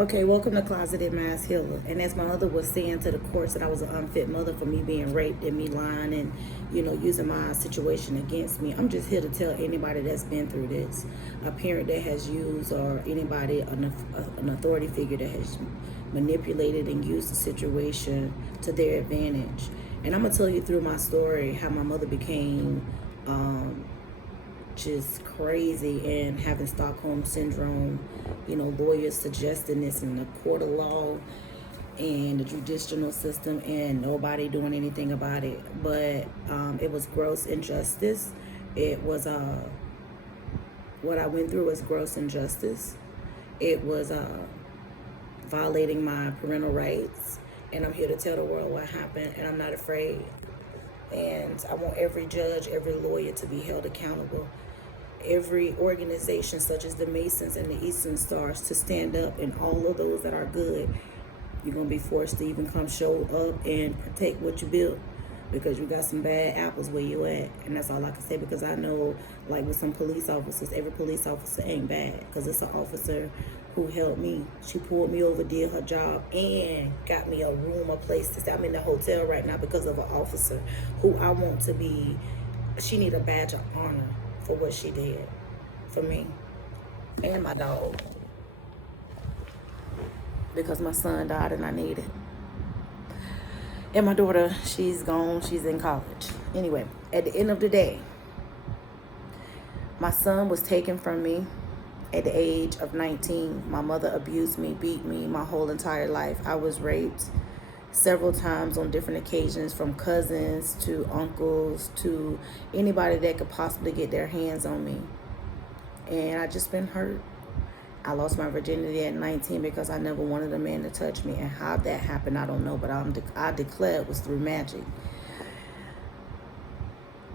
Okay, welcome to Closeted Mass Healer. And as my mother was saying to the courts that I was an unfit mother for me being raped and me lying and, using my situation against me, I'm just here to tell anybody that's been through this, a parent that has used or anybody, an authority figure that has manipulated and used the situation to their advantage. And I'm going to tell you through my story how my mother became just crazy and having Stockholm syndrome, lawyers suggesting this in the court of law and the judicial system and nobody doing anything about it. But it was gross injustice. It was what I went through was gross injustice. It was violating my parental rights, and I'm here to tell the world what happened, and I'm not afraid. And I want every judge, every lawyer to be held accountable. Every organization such as the Masons and the Eastern Stars to stand up, and all of those that are good, you're going to be forced to even come show up and protect what you built, because you got some bad apples where you at. And that's all I can say, because I know, like with some police officers, every police officer ain't bad, because it's an officer who helped me. She pulled me over, did her job, and got me a room, a place to stay. I'm in the hotel right now because of an officer who I want to be, she need a badge of honor for what she did for me and my dog, because my son died and I need it. And my daughter, she's gone, she's in college. Anyway, at the end of the day, my son was taken from me at the age of 19. My mother abused me, beat me my whole entire life. I was raped several times on different occasions, from cousins to uncles to anybody that could possibly get their hands on me. And I just been hurt. I lost my virginity at 19 because I never wanted a man to touch me. And how that happened, I don't know, but I declare it was through magic.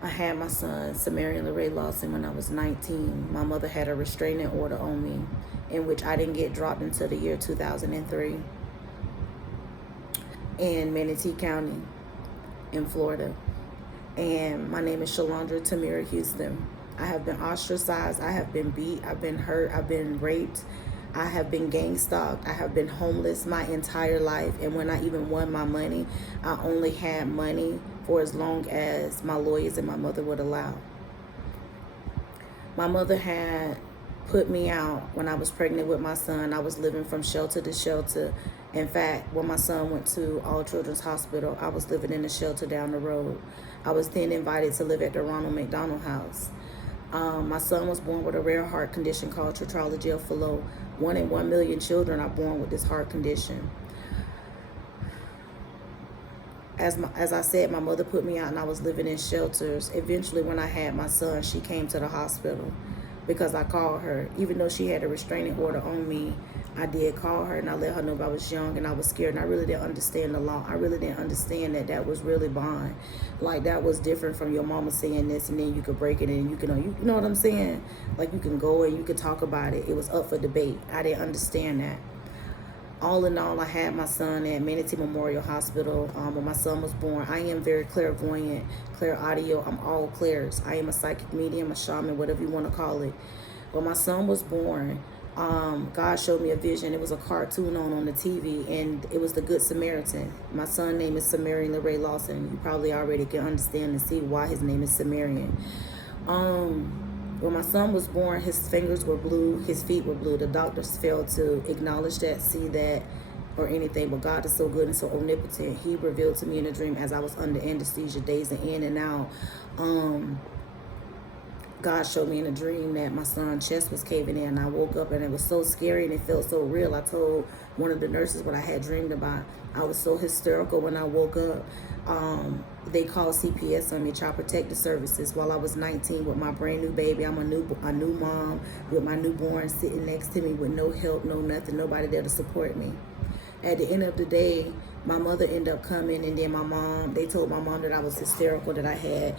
I had my son, Samarian LeRae Lawson, when I was 19. My mother had a restraining order on me, in which I didn't get dropped until the year 2003 in Manatee County in Florida. And my name is Shalandra Tamira Houston. I have been ostracized, I have been beat, I've been hurt, I've been raped, I have been gang stalked, I have been homeless my entire life. And when I even won my money, I only had money for as long as my lawyers and my mother would allow. My mother had put me out when I was pregnant with my son. I was living from shelter to shelter. In fact, when my son went to All Children's Hospital, I was living in a shelter down the road. I was then invited to live at the Ronald McDonald House. My son was born with a rare heart condition called tetralogy of Fallot. 1 in 1 million children are born with this heart condition. As I said, my mother put me out and I was living in shelters. Eventually, when I had my son, she came to the hospital because I called her. Even though she had a restraining order on me, I did call her and I let her know I was young and I was scared and I really didn't understand the law. I really didn't understand that was really bond. Like, that was different from your mama saying this and then you could break it and you know what I'm saying? Like, you can go and you could talk about it. It was up for debate. I didn't understand that. All in all, I had my son at Manatee Memorial Hospital when my son was born. I am very clairvoyant, clairaudio. I'm all clairs. I am a psychic medium, a shaman, whatever you want to call it. When my son was born, God showed me a vision. It was a cartoon on the TV, and it was the Good Samaritan. My son's name is Samarian LeRae Lawson. You probably already can understand and see why his name is Samarian. When my son was born, his fingers were blue, his feet were blue. The doctors failed to acknowledge that, see that, or anything, but God is so good and so omnipotent. He revealed to me in a dream as I was under anesthesia, dazing in and out. God showed me in a dream that my son's chest was caving in. I woke up and it was so scary and it felt so real. I told one of the nurses what I had dreamed about. I was so hysterical when I woke up. They called CPS on me, Child Protective Services, while I was 19 with my brand new baby. I'm a new mom with my newborn sitting next to me with no help, no nothing, nobody there to support me. At the end of the day, my mother ended up coming, and then they told my mom that I was hysterical, that I had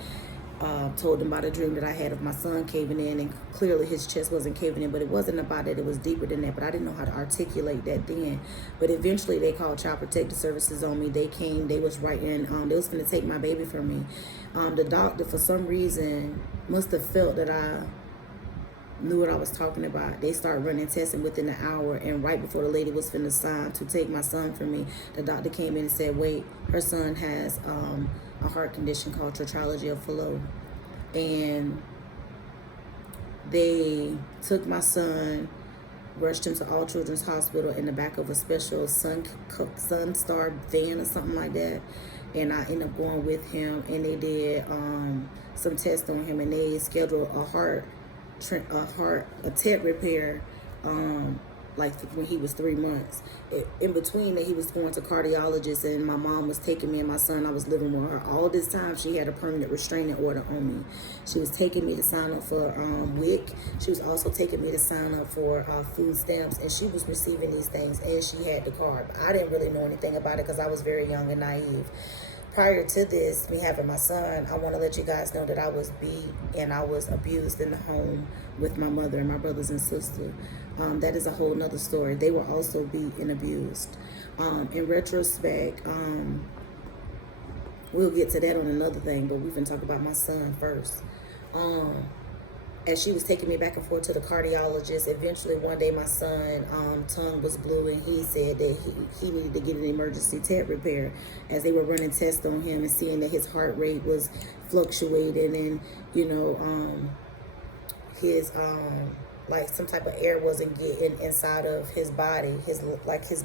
told them about a dream that I had of my son caving in, and clearly his chest wasn't caving in, but it wasn't about it. It was deeper than that, but I didn't know how to articulate that then. But eventually they called Child Protective Services on me. They came, they was writing, they was going to take my baby from me. The doctor, for some reason, must have felt that I knew what I was talking about. They started running tests, and within an hour, and right before the lady was finna sign to take my son from me, the doctor came in and said, wait, her son has a heart condition called tetralogy of Fallot. And they took my son, rushed him to All Children's Hospital in the back of a special Sunstar van or something like that. And I ended up going with him, and they did some tests on him, and they scheduled a TET repair, like when he was 3 months. In between that, he was going to cardiologists, and my mom was taking me and my son. I was living with her all this time. She had a permanent restraining order on me. She was taking me to sign up for WIC. She was also taking me to sign up for food stamps, and she was receiving these things, and she had the card. I didn't really know anything about it because I was very young and naive. Prior to this, me having my son, I want to let you guys know that I was beat and I was abused in the home with my mother and my brothers and sister. That is a whole nother story. They were also beat and abused. In retrospect, we'll get to that on another thing, but we can talk about my son first. As she was taking me back and forth to the cardiologist, eventually one day my son tongue was blue, and he said that he needed to get an emergency TET repair, as they were running tests on him and seeing that his heart rate was fluctuating, and his like some type of air wasn't getting inside of his body, his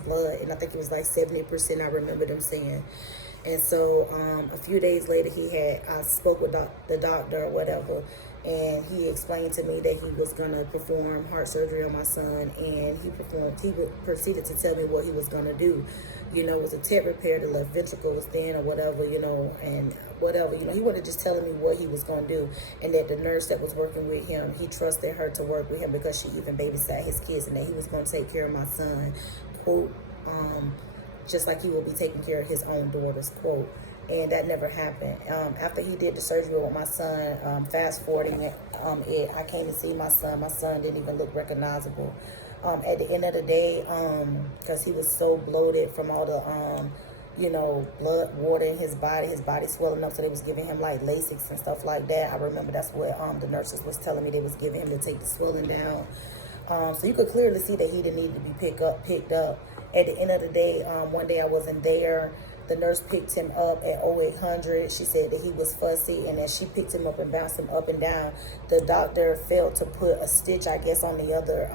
blood, and I think it was like 70%, I remember them saying. And so a few days later, I spoke with the doctor or whatever, and he explained to me that he was going to perform heart surgery on my son, and he proceeded to tell me what he was going to do. It was a TET repair, the left ventricle was thin or whatever, and whatever, he wasn't just telling me what he was going to do, and that the nurse that was working with him, he trusted her to work with him because she even babysat his kids, and that he was going to take care of my son, quote, just like he will be taking care of his own daughters, quote. And that never happened. After he did the surgery with my son, fast forwarding it, I came to see my son. My son didn't even look recognizable. At the end of the day, because he was so bloated from all the, blood, water in his body swelling up, so they was giving him like Lasix and stuff like that. I remember that's what the nurses was telling me they was giving him to take the swelling down. So you could clearly see that he didn't need to be picked up. At the end of the day, one day I wasn't there. The nurse picked him up at 0800. She said that he was fussy, and as she picked him up and bounced him up and down, the doctor failed to put a stitch, I guess, on the other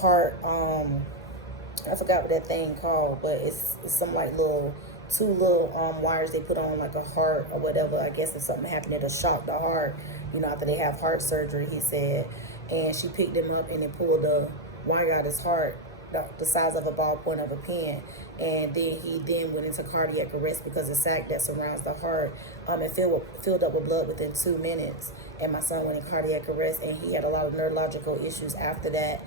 heart. I forgot what that thing called, but it's some like two little wires they put on like a heart or whatever. I guess if something happened, it'll shock the heart, after they have heart surgery, he said. And she picked him up and then pulled the wire out his heart, the size of a ballpoint of a pen, and then he went into cardiac arrest because the sac that surrounds the heart and filled up with blood within 2 minutes, and my son went in cardiac arrest, and he had a lot of neurological issues after that.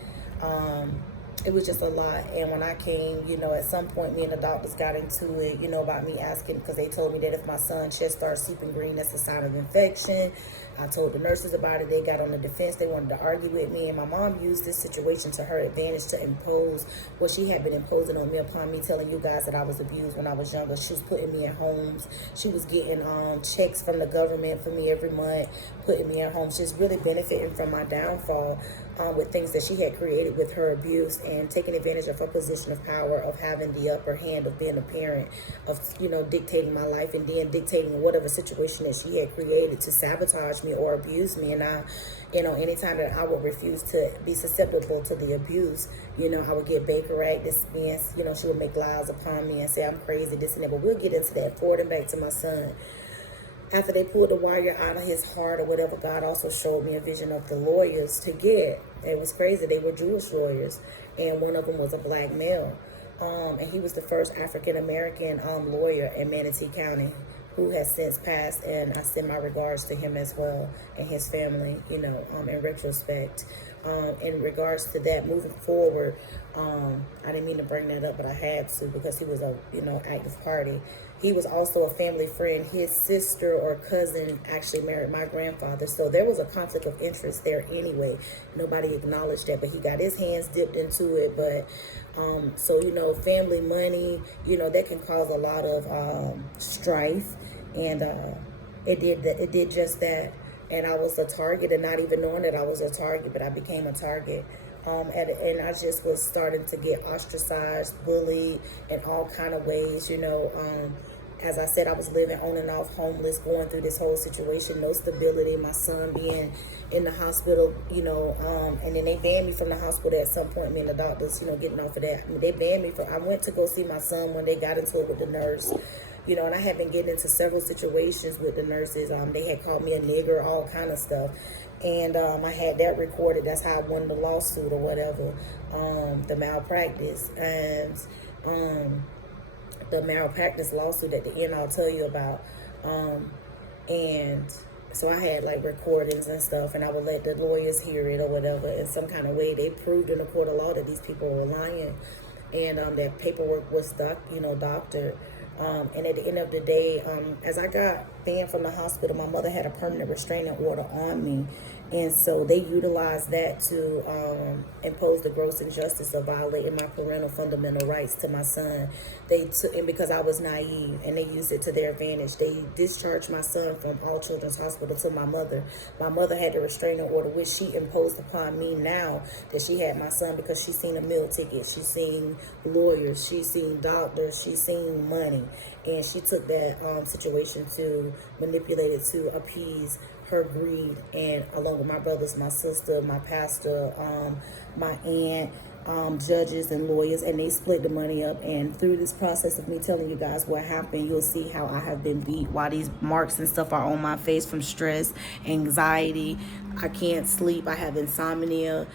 It was just a lot. And when I came, at some point me and the doctors got into it, about me asking, because they told me that if my son's chest started seeping green, that's a sign of infection. I told the nurses about it. They got on the defense. They wanted to argue with me. And my mom used this situation to her advantage to impose what she had been imposing on me upon me, telling you guys that I was abused when I was younger. She was putting me in homes. She was getting checks from the government for me every month, putting me in homes. She's really benefiting from my downfall with things that she had created with her abuse, and taking advantage of her position of power, of having the upper hand, of being a parent, of, dictating my life, and then dictating whatever situation that she had created to sabotage me or abuse me. And I, anytime that I would refuse to be susceptible to the abuse, I would get Baker Act, dismissed, she would make lies upon me and say I'm crazy, this and that. But we'll get into that. Forward and back to my son. After they pulled the wire out of his heart or whatever, God also showed me a vision of the lawyers to get. It was crazy. They were Jewish lawyers, and one of them was a black male. And he was the first African-American lawyer in Manatee County, who has since passed, and I send my regards to him as well and his family, in retrospect. In regards to that, moving forward, I didn't mean to bring that up, but I had to, because he was a, active party. He was also a family friend. His sister or cousin actually married my grandfather, so there was a conflict of interest there anyway. Nobody acknowledged that, but he got his hands dipped into it. But so family money, that can cause a lot of strife, and it did just that. and I was a target, and not even knowing that I was a target, but I became a target. And I just was starting to get ostracized, bullied in all kind of ways, as I said, I was living on and off homeless, going through this whole situation, no stability, my son being in the hospital, and then they banned me from the hospital at some point, me and the doctors, getting off of that. I mean, they banned me I went to go see my son when they got into it with the nurse, and I had been getting into several situations with the nurses. They had called me a nigger, all kind of stuff. And I had that recorded. That's how I won the lawsuit or whatever, the malpractice. And the malpractice lawsuit at the end I'll tell you about. And so I had like recordings and stuff, and I would let the lawyers hear it or whatever. In some kind of way, they proved in the court of law that these people were lying, and that paperwork was doctored. And at the end of the day, as I got banned from the hospital, my mother had a permanent restraining order on me. And so they utilized that to impose the gross injustice of violating my parental fundamental rights to my son. And because I was naive, and they used it to their advantage, they discharged my son from All Children's Hospital to my mother. My mother had a restraining order, which she imposed upon me now that she had my son, because she seen a meal ticket, she seen lawyers, she seen doctors, she seen money. And she took that situation to manipulate it to appease her greed, and along with my brothers, my sister, my pastor, my aunt, judges and lawyers, and they split the money up. And through this process of me telling you guys what happened, you'll see how I have been beat, why these marks and stuff are on my face from stress, anxiety. I can't sleep. I have insomnia.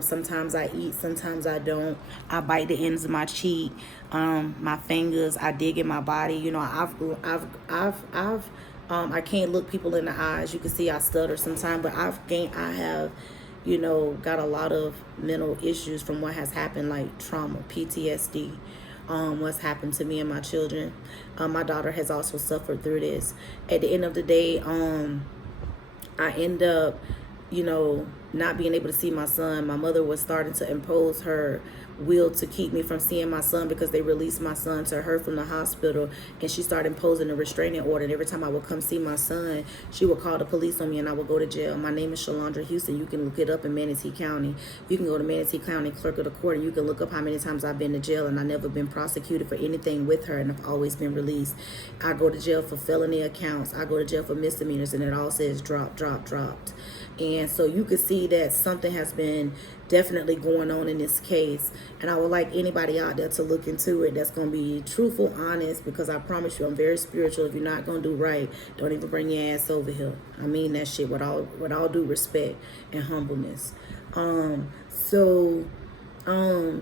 Sometimes I eat, sometimes I don't. I bite the ends of my cheek, my fingers. I dig in my body. I can't look people in the eyes. You can see I stutter sometimes, but I have, got a lot of mental issues from what has happened, like trauma, PTSD, what's happened to me and my children. My daughter has also suffered through this. At the end of the day, I end up, not being able to see my son. My mother was starting to impose her will to keep me from seeing my son, because they released my son to her from the hospital, and she started imposing a restraining order. And every time I would come see my son, she would call the police on me, and I would go to jail. My name is Shalandra Houston. You can look it up in Manatee County. You can go to Manatee County Clerk of the Court, and you can look up how many times I've been to jail, and I've never been prosecuted for anything with her, and I've always been released. I go to jail for felony accounts. I go to jail for misdemeanors, and it all says dropped. And so you can see that something has been definitely going on in this case, and I would like anybody out there to look into it that's going to be truthful, honest, because I promise you I'm very spiritual. If you're not going to do right, don't even bring your ass over here. I mean that shit with all due respect and humbleness.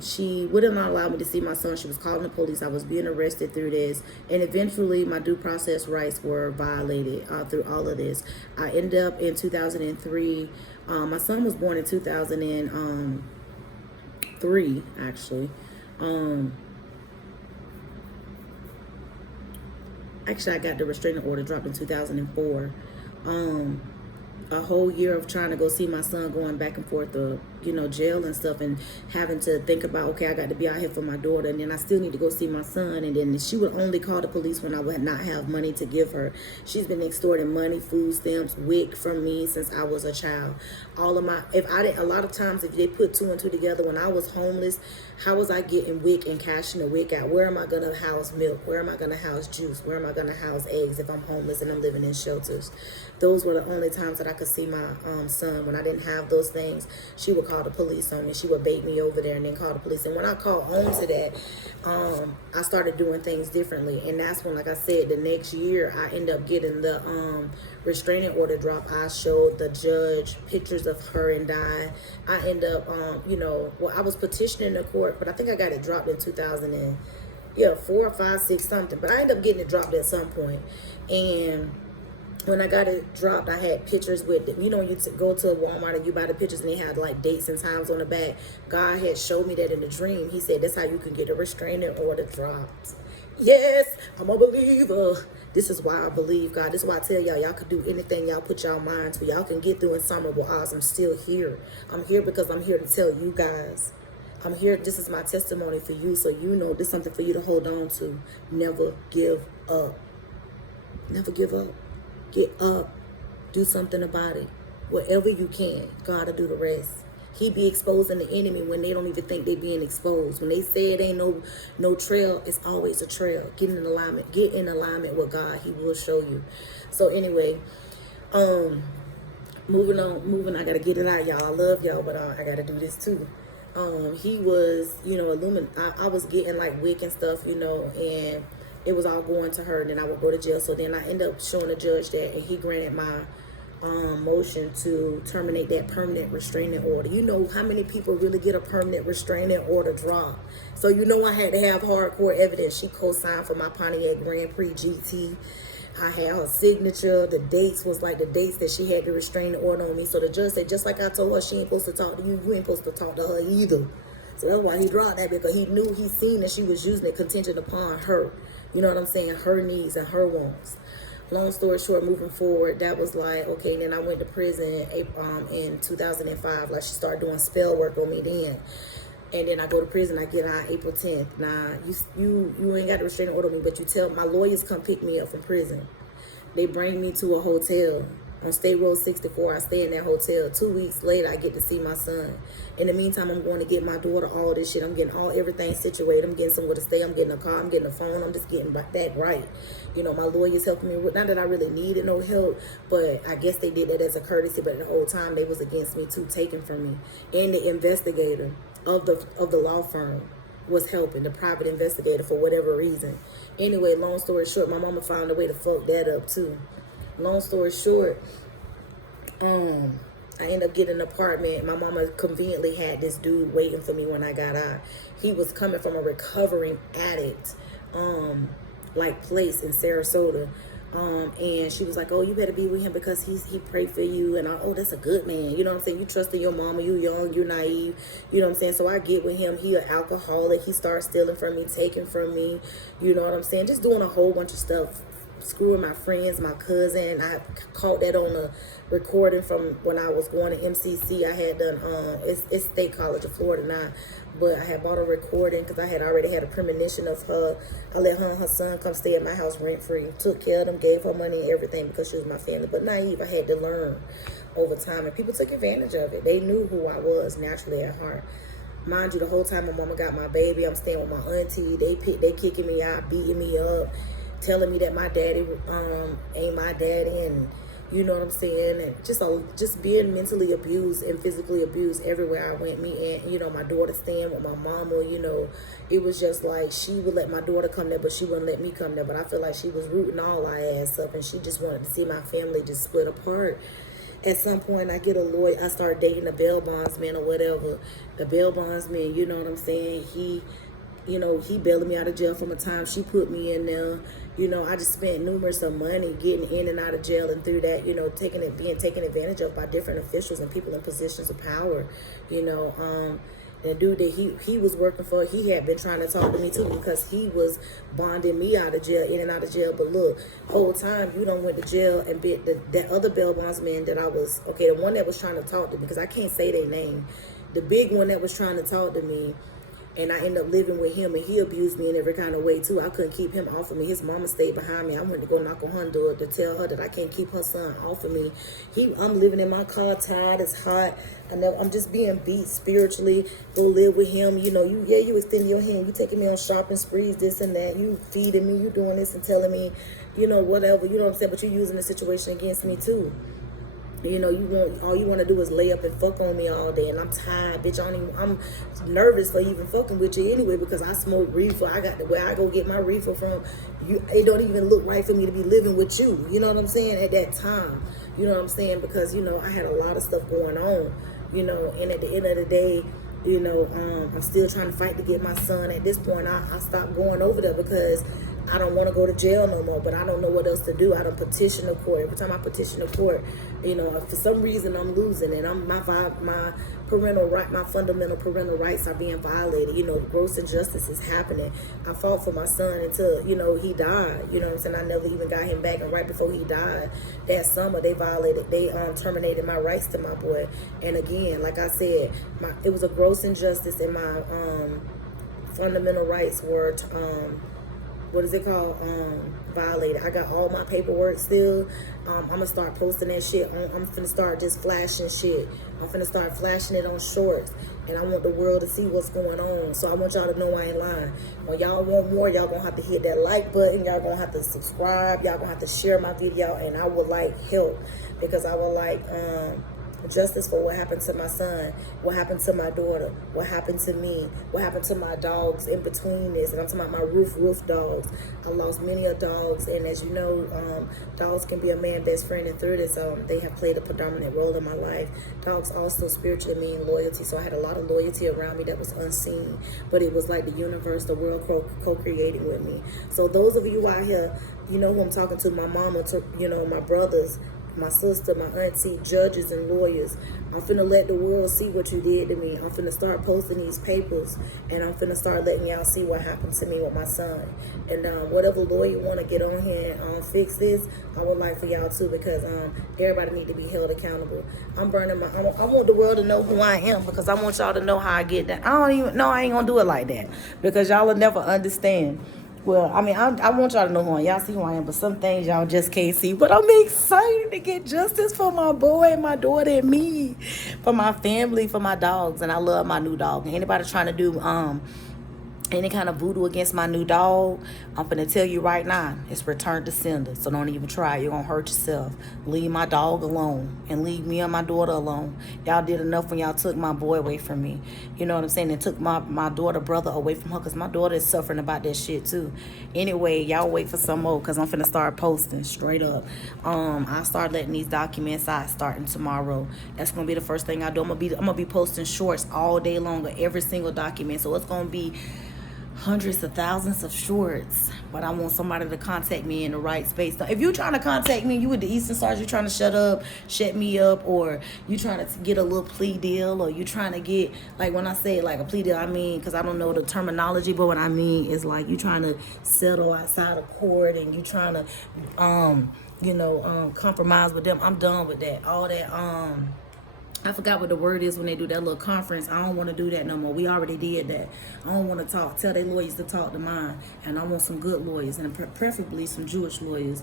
She would not allow me to see my son. She was calling the police. I was being arrested through this, and eventually my due process rights were violated through all of this. I ended up in 2003. My son was born in 2003, actually. Actually, I got the restraining order dropped in 2004. A whole year of trying to go see my son, going back and forth to, jail and stuff, and having to think about, okay, I got to be out here for my daughter, and then I still need to go see my son. And then she would only call the police when I would not have money to give her. She's been extorting money, food stamps, WIC from me since I was a child. A lot of times, if they put two and two together, when I was homeless, how was I getting WIC and cashing the WIC out? Where am I going to house milk? Where am I going to house juice? Where am I going to house eggs if I'm homeless and I'm living in shelters? Those were the only times that I could see my son. When I didn't have those things, she would call the police on me. She would bait me over there and then call the police. And when I called home to that, I started doing things differently. And that's when, like I said, the next year, I ended up getting the restraining order drop. I showed the judge pictures of her and I ended up, I was petitioning the court, but I think I got it dropped in 2004 or 5, 6, something. But I ended up getting it dropped at some point. And when I got it dropped, I had pictures with, you go to Walmart and you buy the pictures and they had like dates and times on the back. God had showed me that in a dream. He said, that's how you can get a restraining order dropped. Yes, I'm a believer. This is why I believe God. This is why I tell y'all can do anything y'all put y'all mind to. Y'all can get through insurmountable odds. I'm still here. I'm here because I'm here to tell you guys. I'm here. This is my testimony for you, so this is something for you to hold on to. Never give up. Never give up. Get up. Do something about it. Whatever you can, God will do the rest. He be exposing the enemy when they don't even think they being exposed. When they say it ain't no trail, it's always a trail. Get in alignment. Get in alignment with God. He will show you. So anyway, moving. I gotta get it out, y'all. I love y'all, but I gotta do this too. He was, I was getting like wick and stuff, and it was all going to her, and then I would go to jail. So then I ended up showing the judge that, and he granted my motion to terminate that permanent restraining order. You know how many people really get a permanent restraining order dropped? So I had to have hardcore evidence. She co-signed for my Pontiac Grand Prix GT. I had her signature. The dates was like the dates that she had the restraining order on me. So the judge said, just like I told her, she ain't supposed to talk to you. You ain't supposed to talk to her either. So that's why he dropped that, because he seen that she was using it contingent upon her. You know what I'm saying? Her needs and her wants. Long story short, moving forward, that was like, okay, and then I went to prison in 2005. Like, she started doing spell work on me then. And then I go to prison, I get out April 10th. Now, you ain't got the restraining order on me, but you tell my lawyers come pick me up from prison. They bring me to a hotel on State Road 64. I stay in that hotel. 2 weeks later, I get to see my son. In the meantime, I'm going to get my daughter all this shit. I'm getting everything situated. I'm getting somewhere to stay. I'm getting a car. I'm getting a phone. I'm just getting that right. My lawyers helping me with, not that I really needed no help, but I guess they did that as a courtesy. But the whole time, they was against me too, taken from me. And the investigator of the law firm was helping, the private investigator, for whatever reason. Anyway, long story short, my mama found a way to fuck that up too. Long story short, I ended up getting an apartment. My mama conveniently had this dude waiting for me when I got out. He was coming from a recovering addict, place in Sarasota. And she was like, oh, you better be with him because he prayed for you. And that's a good man. You know what I'm saying? You trusted your mama. You young, you naive. You know what I'm saying? So I get with him. He an alcoholic. He starts stealing from me, taking from me. You know what I'm saying? Just doing a whole bunch of stuff. Screwing my friends, my cousin. I caught that on a recording from when I was going to MCC. I had done, it's State College of Florida now. But I had bought a recording because I had already had a premonition of her. I let her and her son come stay at my house rent-free. Took care of them, gave her money and everything because she was my family. But naive, I had to learn over time. And people took advantage of it. They knew who I was naturally at heart. Mind you, the whole time my mama got my baby, I'm staying with my auntie. They kicking me out, beating me up, telling me that my daddy ain't my daddy, and you know what I'm saying, and just being mentally abused and physically abused everywhere I went. Me and my daughter staying with my mama. It was just like she would let my daughter come there, but she wouldn't let me come there. But I feel like she was rooting all our ass up, and she just wanted to see my family just split apart. At some point, I get a lawyer. I start dating a bail bondsman or whatever. The bail bondsman, you know what I'm saying, he bailed me out of jail from a time she put me in there. I just spent numerous of money getting in and out of jail, and through that, being taken advantage of by different officials and people in positions of power. The dude that he was working for, he had been trying to talk to me too because he was bonding me out of jail, in and out of jail. But look, whole time you don't went to jail and bit that other bail bondsman that I was, the one that was trying to talk to me, because I can't say their name, the big one that was trying to talk to me. And I ended up living with him, and he abused me in every kind of way, too. I couldn't keep him off of me. His mama stayed behind me. I went to go knock on her door to tell her that I can't keep her son off of me. I'm living in my car, tired, it's hot. I'm just being beat spiritually. Go live with him. You extend your hand. You taking me on shopping sprees, this and that. You feeding me. You doing this and telling me, whatever. You know what I'm saying? But you're using the situation against me, too. You want to do is lay up and fuck on me all day, and I'm tired, bitch. I'm nervous for even fucking with you anyway because I smoke reefer. I got where I go get my reefer from. It don't even look right for me to be living with you. You know what I'm saying? At that time, you know what I'm saying, because I had a lot of stuff going on. And at the end of the day, I'm still trying to fight to get my son. At this point, I stopped going over there because I don't want to go to jail no more, but I don't know what else to do. I don't petition the court. Every time I petition the court, for some reason I'm losing, and my fundamental parental rights are being violated. Gross injustice is happening. I fought for my son until, he died. You know what I'm saying? I never even got him back, and right before he died, that summer, they terminated my rights to my boy. And again, like I said, it was a gross injustice, and my fundamental rights were what is it called? Violated. I got all my paperwork still. I'm gonna start posting that shit. I'm finna start just flashing shit. I'm finna start flashing it on shorts. And I want the world to see what's going on. So I want y'all to know I ain't lying. When y'all want more, y'all gonna have to hit that like button. Y'all gonna have to subscribe. Y'all gonna have to share my video. And I would like help, because I would like justice for what happened to my son, what happened to my daughter, what happened to me, what happened to my dogs in between this. And I'm talking about my roof dogs. I lost many of dogs, and as you know, dogs can be a man's best friend, and through this, they have played a predominant role in my life. Dogs also spiritually mean loyalty, so I had a lot of loyalty around me that was unseen, but it was like the universe, the world co-creating with me. So those of you out here, you know who I'm talking to, my mama, to, you know, my brothers, my sister, my auntie, judges and lawyers. I'm finna let the world see what you did to me. I'm finna start posting these papers, and I'm finna start letting y'all see what happened to me with my son. And whatever lawyer want to get on here and fix this, I would like for y'all too, because everybody need to be held accountable. I'm burning I want the world to know who I am, because I want y'all to know how I get that. I don't even know, I ain't gonna do it like that, because y'all will never understand. Well, I mean, I want y'all to know who I am. Y'all see who I am, but some things y'all just can't see. But I'm excited to get justice for my boy, my daughter, and me, for my family, for my dogs. And I love my new dog. Anybody trying to do any kind of voodoo against my new dog, I'm gonna tell you right now, it's return to sender. So don't even try. You're gonna hurt yourself. Leave my dog alone, and leave me and my daughter alone. Y'all did enough when y'all took my boy away from me. You know what I'm saying? And took my daughter brother away from her, because my daughter is suffering about that shit too. Anyway, y'all wait for some more, because I'm finna start posting straight up. I start letting these documents out starting tomorrow. That's gonna be the first thing I do. I'm gonna be posting shorts all day long of every single document. So it's gonna be hundreds of thousands of shorts, but I want somebody to contact me in the right space. Now, if you're trying to contact me, you with the Eastern Stars, you're trying to shut me up, or you trying to get a little plea deal, or you trying to get, like when I say like a plea deal, I mean, because I don't know the terminology, but what I mean is like you trying to settle outside of court, and you trying to, compromise with them. I'm done with that. All that, I forgot what the word is when they do that little conference. I don't want to do that no more. We already did that. I don't want to tell their lawyers to talk to mine. And I want some good lawyers, and preferably some Jewish lawyers.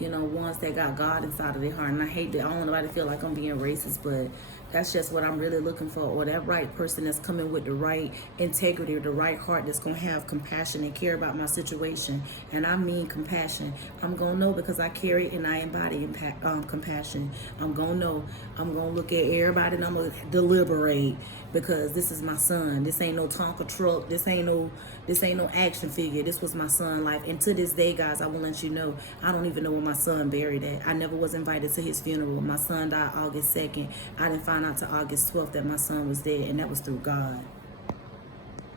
Ones that got God inside of their heart. And I hate that. I don't want nobody to feel like I'm being racist, but that's just what I'm really looking for. Or that right person that's coming with the right integrity, or the right heart, that's going to have compassion and care about my situation. And I mean compassion. I'm going to know, because I carry it and I embody compassion. I'm going to know. I'm going to look at everybody, and I'm going to deliberate, because this is my son. This ain't no Tonka truck. This ain't no action figure. This was my son's life. And to this day, guys, I will let you know, I don't even know where my son buried at. I never was invited to his funeral. My son died August 2nd. I didn't find out till August 12th that my son was dead, and that was through God.